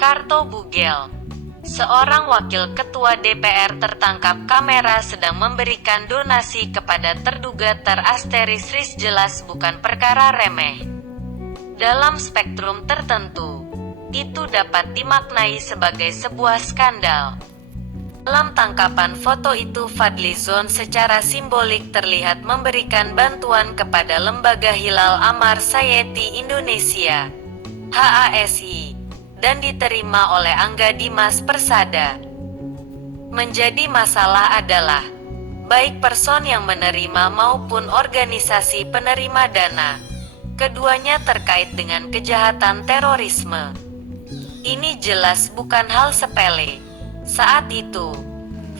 Karto Bugel. Seorang wakil ketua DPR tertangkap kamera sedang memberikan donasi kepada terduga teroris. Jelas bukan perkara remeh. Dalam spektrum tertentu, itu dapat dimaknai sebagai sebuah skandal. Dalam tangkapan foto itu, Fadlizon secara simbolik terlihat memberikan bantuan kepada Lembaga Hilal Ahmar Sayeti Indonesia (HASI) dan diterima oleh Angga Dimas Persada. Menjadi masalah adalah, baik person yang menerima maupun organisasi penerima dana, keduanya terkait dengan kejahatan terorisme. Ini jelas bukan hal sepele. Saat itu,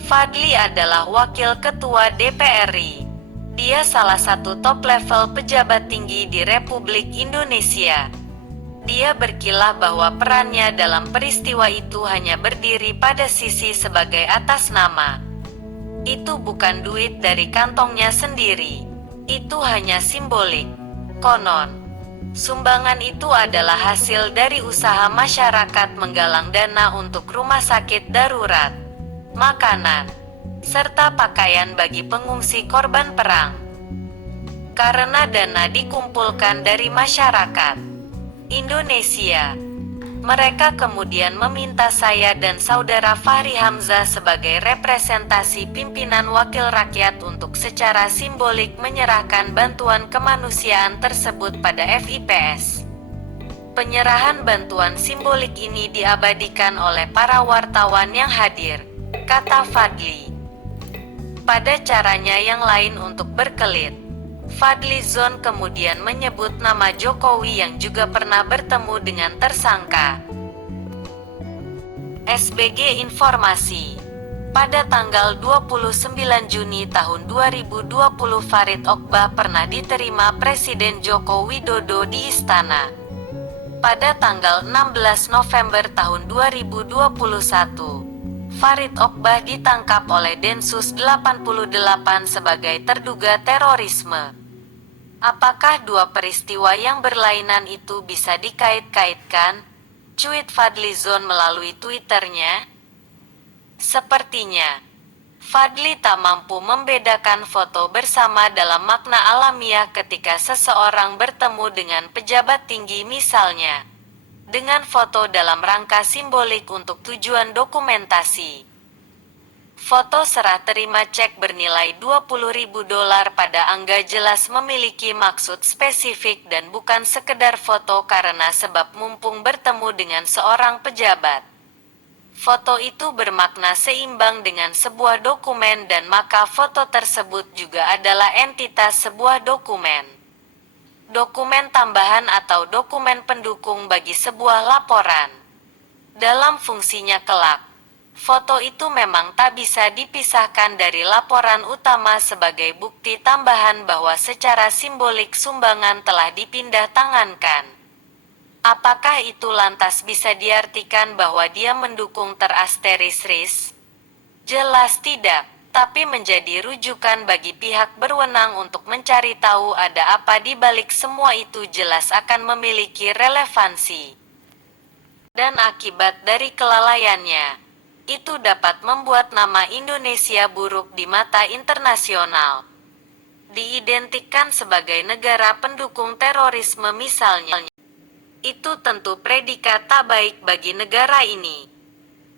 Fadli adalah wakil ketua DPR RI. Dia salah satu top level pejabat tinggi di Republik Indonesia. Dia berkilah bahwa perannya dalam peristiwa itu hanya berdiri pada sisi sebagai atas nama. Itu bukan duit dari kantongnya sendiri. Itu hanya simbolik. Konon, sumbangan itu adalah hasil dari usaha masyarakat menggalang dana untuk rumah sakit darurat, makanan, serta pakaian bagi pengungsi korban perang. Karena dana dikumpulkan dari masyarakat Indonesia, mereka kemudian meminta saya dan saudara Fahri Hamzah sebagai representasi pimpinan wakil rakyat untuk secara simbolik menyerahkan bantuan kemanusiaan tersebut pada FIPS. Penyerahan bantuan simbolik ini diabadikan oleh para wartawan yang hadir, kata Fadli. Pada caranya yang lain untuk berkelit, Fadlizon kemudian menyebut nama Jokowi yang juga pernah bertemu dengan tersangka. SBG Informasi. Pada tanggal 29 Juni tahun 2020, Farid Ogbah pernah diterima Presiden Joko Widodo di Istana. Pada tanggal 16 November tahun 2021, Farid Ogbah ditangkap oleh Densus 88 sebagai terduga terorisme. Apakah dua peristiwa yang berlainan itu bisa dikait-kaitkan? Cuit Fadlizon melalui Twitternya. Sepertinya, Fadli tak mampu membedakan foto bersama dalam makna alamiah ketika seseorang bertemu dengan pejabat tinggi misalnya, dengan foto dalam rangka simbolik untuk tujuan dokumentasi. Foto serah terima cek bernilai $20.000 pada Angga jelas memiliki maksud spesifik dan bukan sekedar foto karena sebab mumpung bertemu dengan seorang pejabat. Foto itu bermakna seimbang dengan sebuah dokumen dan maka foto tersebut juga adalah entitas sebuah dokumen. Dokumen tambahan atau dokumen pendukung bagi sebuah laporan. Dalam fungsinya kelak, foto itu memang tak bisa dipisahkan dari laporan utama sebagai bukti tambahan bahwa secara simbolik sumbangan telah dipindah tangankan. Apakah itu lantas bisa diartikan bahwa dia mendukung teroris? Jelas tidak, tapi menjadi rujukan bagi pihak berwenang untuk mencari tahu ada apa di balik semua itu jelas akan memiliki relevansi. Dan akibat dari kelalaiannya, itu dapat membuat nama Indonesia buruk di mata internasional. Diidentikan sebagai negara pendukung terorisme misalnya. Itu tentu predikat tak baik bagi negara ini.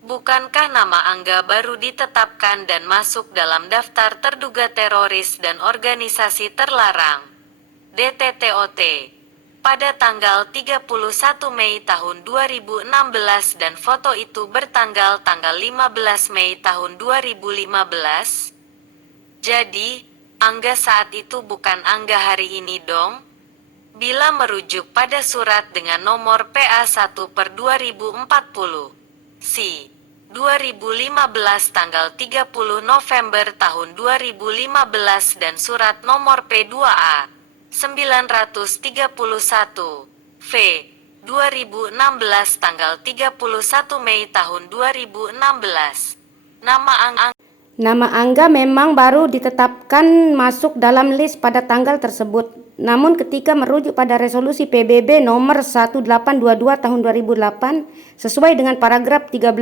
Bukankah nama Angga baru ditetapkan dan masuk dalam daftar terduga teroris dan organisasi terlarang (DTTOT) pada tanggal 31 Mei tahun 2016 dan foto itu bertanggal 15 Mei tahun 2015? Jadi, Angga saat itu bukan Angga hari ini dong? Bila merujuk pada surat dengan nomor PA1/2040, Si 2015 tanggal 30 November tahun 2015 dan surat nomor P2A 931, V, 2016 tanggal 31 Mei tahun 2016. Nama Angga memang baru ditetapkan masuk dalam list pada tanggal tersebut. Namun ketika merujuk pada resolusi PBB nomor 1822 tahun 2008 sesuai dengan paragraf 13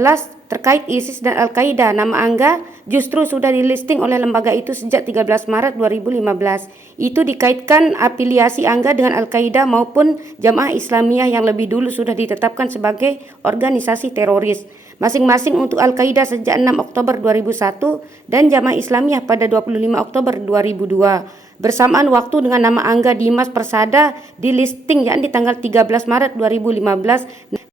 terkait ISIS dan Al-Qaeda, nama Angga justru sudah dilisting oleh lembaga itu sejak 13 Maret 2015. Itu dikaitkan afiliasi Angga dengan Al-Qaeda maupun Jamaah Islamiyah yang lebih dulu sudah ditetapkan sebagai organisasi teroris. Masing-masing untuk Al-Qaeda sejak 6 Oktober 2001 dan Jamaah Islamiyah pada 25 Oktober 2002. Bersamaan waktu dengan nama Angga Dimas Persada di listing yakni tanggal 13 Maret 2015